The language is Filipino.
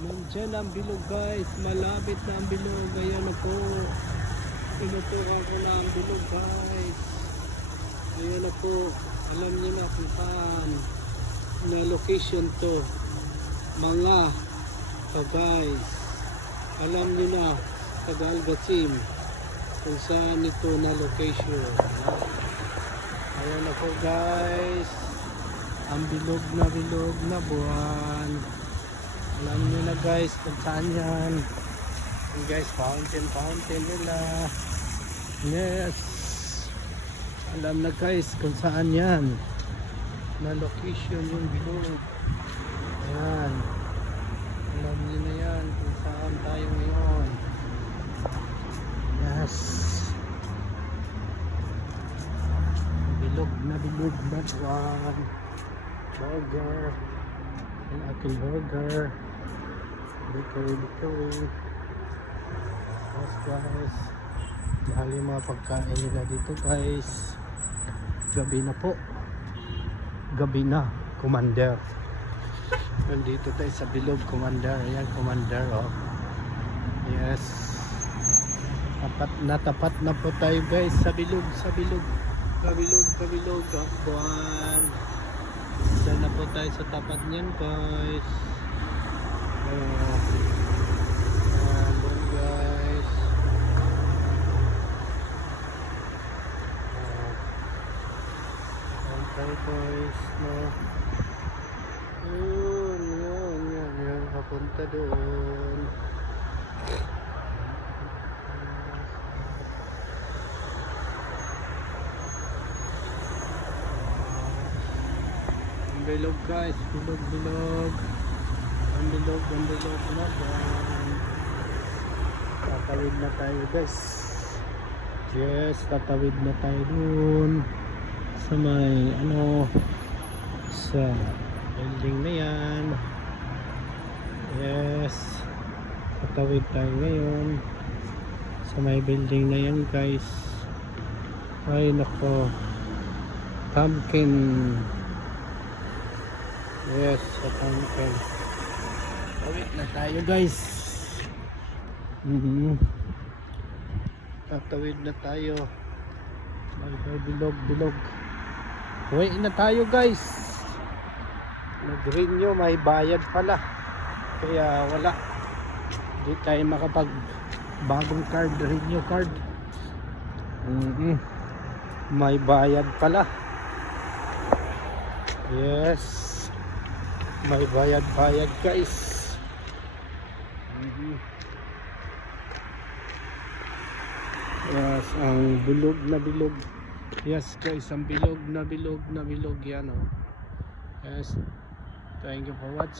Nandyan ang bilog guys, malapit na ang bilog. Ayan na po, pinutukan ko na ang bilog guys. Ayan na po, alam niyo na kung saan na location to mga guys. Alam niyo na Tagalgasim kung saan ito na location. Ayan na po guys, ang bilog na buwan. Alam nyo na guys kung saan yan. And guys, fountain nila. Yes, alam na guys kung saan yan na location yung bilog. Ayan, alam nyo na yan kung saan tayo ngayon. Yes, bilog na buwan. Burger, ang aking burger. Bakery. Yes guys, dahil yung mga pagkain nila dito guys. Gabi na po, gabi na, Commander. Nandito tayo sa bilog, Commander. Ayan, Commander, oh. Yes, tapat na po tayo guys sa bilog, kabilog ang buwan. Diyan na po tayo sa tapat niyan guys. Doon guys. Doon tayo guys, no? Yun, papunta doon. Bilog guys, bilog. Ang bilog na buwan. Tatawid na tayo guys. Yes, tatawid na tayo dun sa may sa building na yan. Yes, tatawid tayo ngayon sa may building na yan guys. Ay nako, pumpkin. Yes, sa pumpkin. Tawid na tayo guys. Tatawid na tayo. May bilog. Uwi na tayo guys. Nag-renew, may bayad pala. Kaya wala. Hindi tayo makapag bagong card, renew card. May bayad pala. Yes, may bayad guys. Yes, ang bilog na bilog. Yes guys, ang bilog na bilog yan, oh. Yes, thank you for watching.